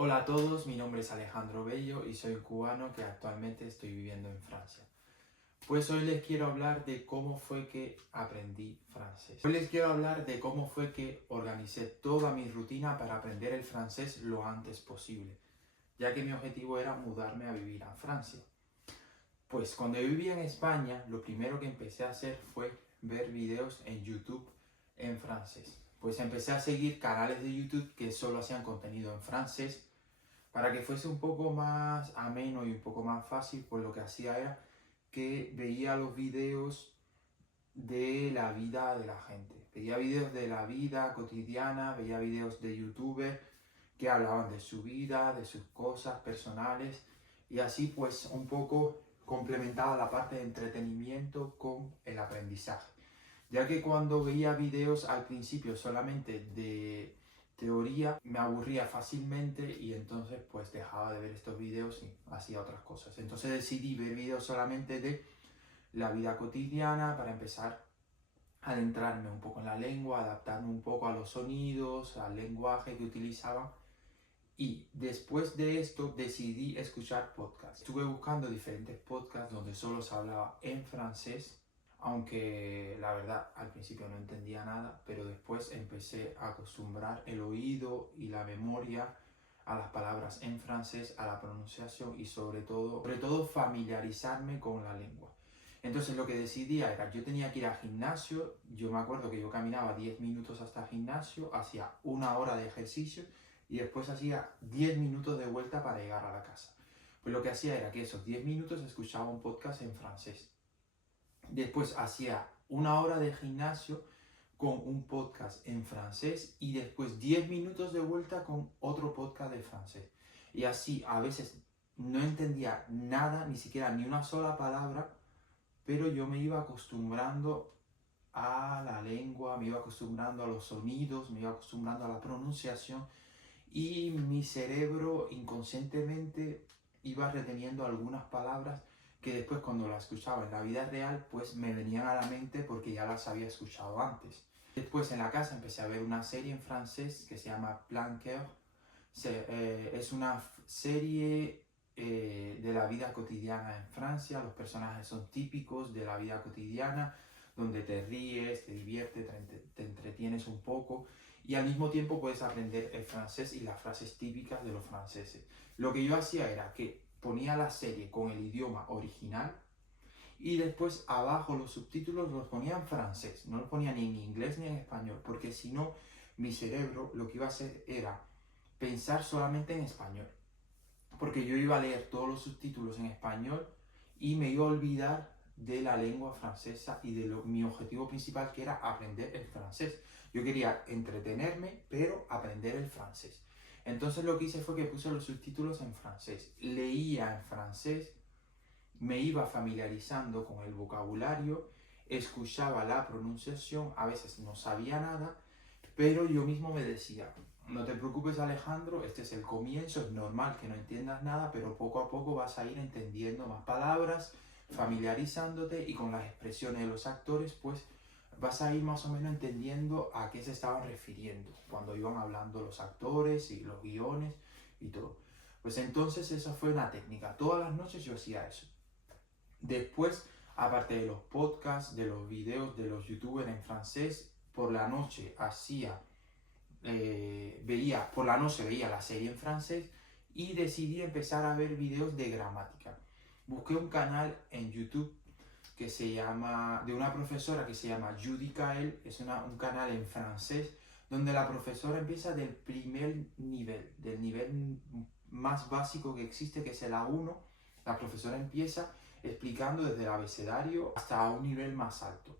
Hola a todos, mi nombre es Alejandro Bello y soy cubano que actualmente estoy viviendo en Francia. Pues hoy les quiero hablar de cómo fue que aprendí francés. Hoy les quiero hablar de cómo fue que organicé toda mi rutina para aprender el francés lo antes posible, ya que mi objetivo era mudarme a vivir a Francia. Pues cuando yo vivía en España, lo primero que empecé a hacer fue ver videos en YouTube en francés. Pues empecé a seguir canales de YouTube que solo hacían contenido en francés. Para que fuese un poco más ameno y un poco más fácil, pues lo que hacía era que veía los videos de la vida de la gente. Veía videos de la vida cotidiana, veía videos de youtubers que hablaban de su vida, de sus cosas personales y así pues un poco complementaba la parte de entretenimiento con el aprendizaje. Ya que cuando veía videos al principio solamente de teoría me aburría fácilmente y entonces pues dejaba de ver estos videos y hacía otras cosas. Entonces decidí ver videos solamente de la vida cotidiana para empezar a adentrarme un poco en la lengua, adaptarme un poco a los sonidos, al lenguaje que utilizaban. Y después de esto decidí escuchar podcasts. Estuve buscando diferentes podcasts donde solo se hablaba en francés, aunque la verdad al principio no entendía nada, pero después empecé a acostumbrar el oído y la memoria a las palabras en francés, a la pronunciación y sobre todo familiarizarme con la lengua. Entonces lo que decidía era, yo tenía que ir al gimnasio, yo me acuerdo que yo caminaba 10 minutos hasta el gimnasio, hacía una hora de ejercicio y después hacía 10 minutos de vuelta para llegar a la casa. Pues lo que hacía era que esos 10 minutos escuchaba un podcast en francés. Después hacía una hora de gimnasio con un podcast en francés y después 10 minutos de vuelta con otro podcast de francés. Y así a veces no entendía nada, ni siquiera ni una sola palabra, pero yo me iba acostumbrando a la lengua, me iba acostumbrando a los sonidos, me iba acostumbrando a la pronunciación y mi cerebro inconscientemente iba reteniendo algunas palabras que después cuando las escuchaba en la vida real pues me venían a la mente porque ya las había escuchado antes. Después en la casa empecé a ver una serie en francés que se llama Plan Cœur. Es una serie de la vida cotidiana en Francia. Los personajes son típicos de la vida cotidiana, donde te ríes, te diviertes, te entretienes un poco y al mismo tiempo puedes aprender el francés y las frases típicas de los franceses. Lo que yo hacía era que ponía la serie con el idioma original y después abajo los subtítulos los ponía en francés, no los ponía ni en inglés ni en español, porque si no, mi cerebro lo que iba a hacer era pensar solamente en español, porque yo iba a leer todos los subtítulos en español y me iba a olvidar de la lengua francesa y de mi objetivo principal que era aprender el francés. Yo quería entretenerme, pero aprender el francés. Entonces lo que hice fue que puse los subtítulos en francés, leía en francés, me iba familiarizando con el vocabulario, escuchaba la pronunciación, a veces no sabía nada, pero yo mismo me decía, no te preocupes Alejandro, este es el comienzo, es normal que no entiendas nada, pero poco a poco vas a ir entendiendo más palabras, familiarizándote y con las expresiones de los actores, pues vas a ir más o menos entendiendo a qué se estaban refiriendo cuando iban hablando los actores y los guiones y todo. Pues entonces esa fue una técnica. Todas las noches yo hacía eso. Después, aparte de los podcasts, de los videos de los youtubers en francés, por la noche por la noche veía la serie en francés y decidí empezar a ver videos de gramática. Busqué un canal en YouTube que se llama, de una profesora que se llama Judy Kael, es un canal en francés, donde la profesora empieza del primer nivel, del nivel más básico que existe, que es el A1. La profesora empieza explicando desde el abecedario hasta un nivel más alto.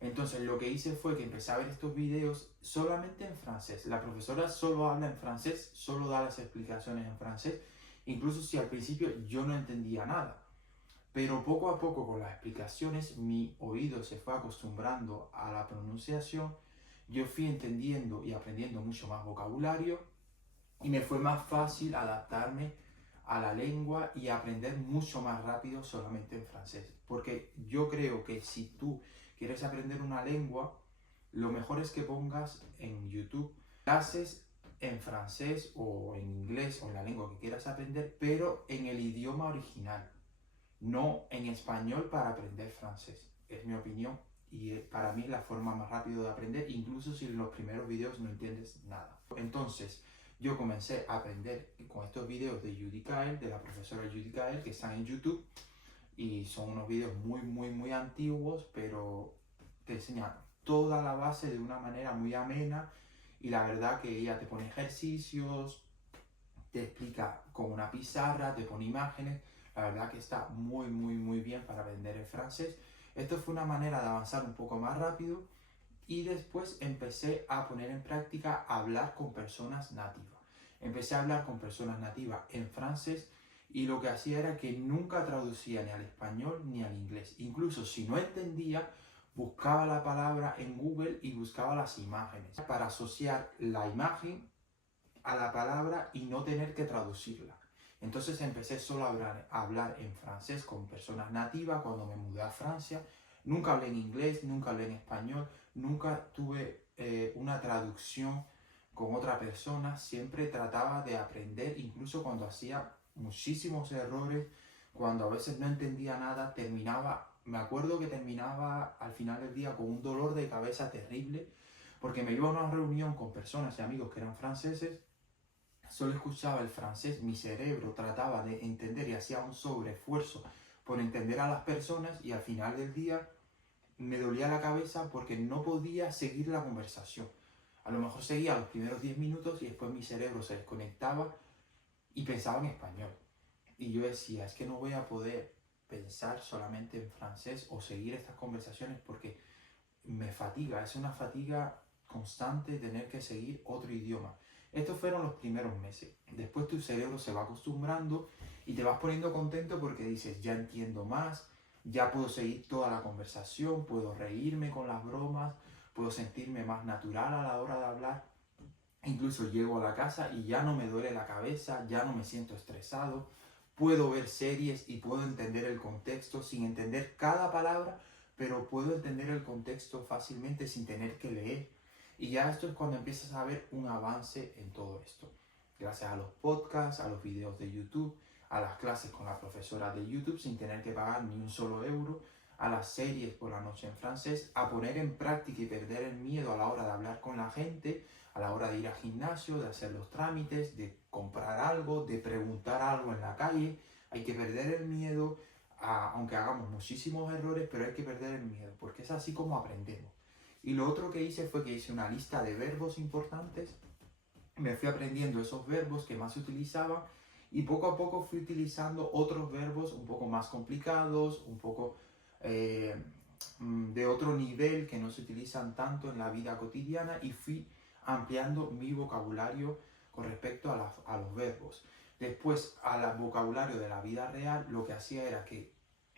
Entonces lo que hice fue que empecé a ver estos videos solamente en francés. La profesora solo habla en francés, solo da las explicaciones en francés, incluso si al principio yo no entendía nada. Pero poco a poco con las explicaciones mi oído se fue acostumbrando a la pronunciación, yo fui entendiendo y aprendiendo mucho más vocabulario y me fue más fácil adaptarme a la lengua y aprender mucho más rápido solamente en francés. Porque yo creo que si tú quieres aprender una lengua, lo mejor es que pongas en YouTube clases en francés o en inglés o en la lengua que quieras aprender, pero en el idioma original, no en español para aprender francés. Es mi opinión y para mí es la forma más rápida de aprender, incluso si en los primeros videos no entiendes nada. Entonces, yo comencé a aprender con estos videos de Judy Kael, de la profesora Judy Kael, que están en YouTube, y son unos videos muy antiguos, pero te enseñan toda la base de una manera muy amena, y la verdad que ella te pone ejercicios, te explica con una pizarra, te pone imágenes. La verdad que está muy bien para aprender el francés. Esto fue una manera de avanzar un poco más rápido, y después empecé a poner en práctica hablar con personas nativas. Empecé a hablar con personas nativas en francés, y lo que hacía era que nunca traducía ni al español ni al inglés. Incluso si no entendía, buscaba la palabra en Google y buscaba las imágenes para asociar la imagen a la palabra y no tener que traducirla. Entonces empecé solo a hablar en francés con personas nativas cuando me mudé a Francia. Nunca hablé en inglés, nunca hablé en español, nunca tuve una traducción con otra persona. Siempre trataba de aprender, incluso cuando hacía muchísimos errores, cuando a veces no entendía nada, me acuerdo que terminaba al final del día con un dolor de cabeza terrible, porque me iba a una reunión con personas y amigos que eran franceses. Solo escuchaba el francés, mi cerebro trataba de entender y hacía un sobreesfuerzo por entender a las personas, y al final del día me dolía la cabeza porque no podía seguir la conversación. A lo mejor seguía los primeros 10 minutos y después mi cerebro se desconectaba y pensaba en español. Y yo decía, es que no voy a poder pensar solamente en francés o seguir estas conversaciones porque me fatiga, es una fatiga constante tener que seguir otro idioma. Estos fueron los primeros meses. Después tu cerebro se va acostumbrando y te vas poniendo contento porque dices, ya entiendo más, ya puedo seguir toda la conversación, puedo reírme con las bromas, puedo sentirme más natural a la hora de hablar. Incluso llego a la casa y ya no me duele la cabeza, ya no me siento estresado, puedo ver series y puedo entender el contexto sin entender cada palabra, pero puedo entender el contexto fácilmente sin tener que leer. Y ya esto es cuando empiezas a ver un avance en todo esto. Gracias a los podcasts, a los videos de YouTube, a las clases con la profesora de YouTube sin tener que pagar ni un solo euro, a las series por la noche en francés, a poner en práctica y perder el miedo a la hora de hablar con la gente, a la hora de ir al gimnasio, de hacer los trámites, de comprar algo, de preguntar algo en la calle. Hay que perder el miedo, aunque hagamos muchísimos errores, pero hay que perder el miedo, porque es así como aprendemos. Y lo otro que hice fue que hice una lista de verbos importantes, me fui aprendiendo esos verbos que más se utilizaban, y poco a poco fui utilizando otros verbos un poco más complicados, un poco de otro nivel que no se utilizan tanto en la vida cotidiana, y fui ampliando mi vocabulario con respecto a los verbos. Después, al vocabulario de la vida real, lo que hacía era que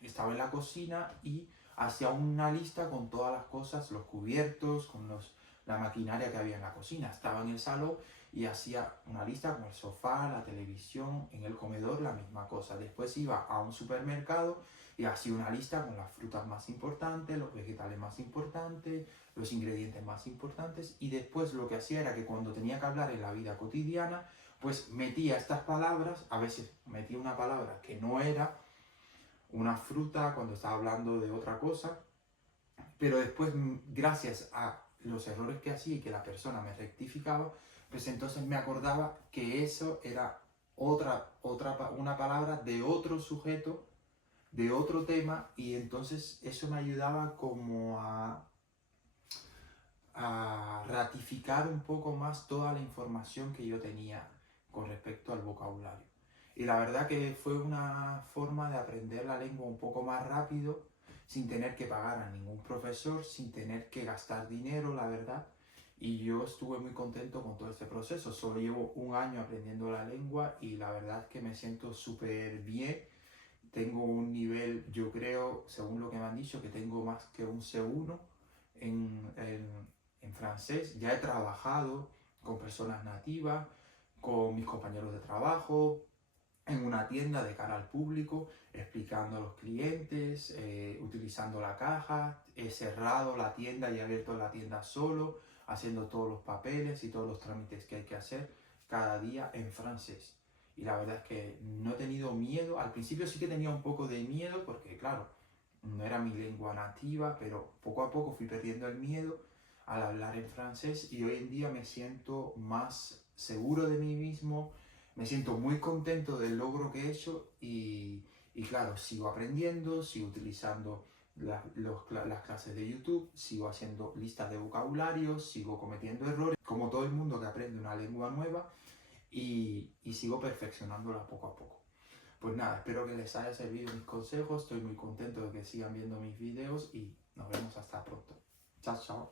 estaba en la cocina y hacía una lista con todas las cosas, los cubiertos, con la maquinaria que había en la cocina. Estaba en el salón y hacía una lista con el sofá, la televisión, en el comedor la misma cosa. Después iba a un supermercado y hacía una lista con las frutas más importantes, los vegetales más importantes, los ingredientes más importantes, y después lo que hacía era que cuando tenía que hablar en la vida cotidiana, pues metía estas palabras, a veces metía una palabra que no era una fruta cuando estaba hablando de otra cosa, pero después, gracias a los errores que hacía y que la persona me rectificaba, pues entonces me acordaba que eso era una palabra de otro sujeto, de otro tema, y entonces eso me ayudaba como a ratificar un poco más toda la información que yo tenía con respecto al vocabulario. Y la verdad que fue una forma de aprender la lengua un poco más rápido, sin tener que pagar a ningún profesor, sin tener que gastar dinero, la verdad. Y yo estuve muy contento con todo este proceso. Solo llevo un año aprendiendo la lengua y la verdad es que me siento súper bien. Tengo un nivel, yo creo, según lo que me han dicho, que tengo más que un C1 en francés. Ya he trabajado con personas nativas, con mis compañeros de trabajo, en una tienda de cara al público, explicando a los clientes, utilizando la caja. He cerrado la tienda y he abierto la tienda solo, haciendo todos los papeles y todos los trámites que hay que hacer cada día en francés. Y la verdad es que no he tenido miedo. Al principio sí que tenía un poco de miedo porque, claro, no era mi lengua nativa, pero poco a poco fui perdiendo el miedo al hablar en francés y hoy en día me siento más seguro de mí mismo, me siento muy contento del logro que he hecho y claro, sigo aprendiendo, sigo utilizando las clases de YouTube, sigo haciendo listas de vocabulario, sigo cometiendo errores, como todo el mundo que aprende una lengua nueva y sigo perfeccionándola poco a poco. Pues nada, espero que les haya servido mis consejos, estoy muy contento de que sigan viendo mis videos y nos vemos hasta pronto. Chao, chao.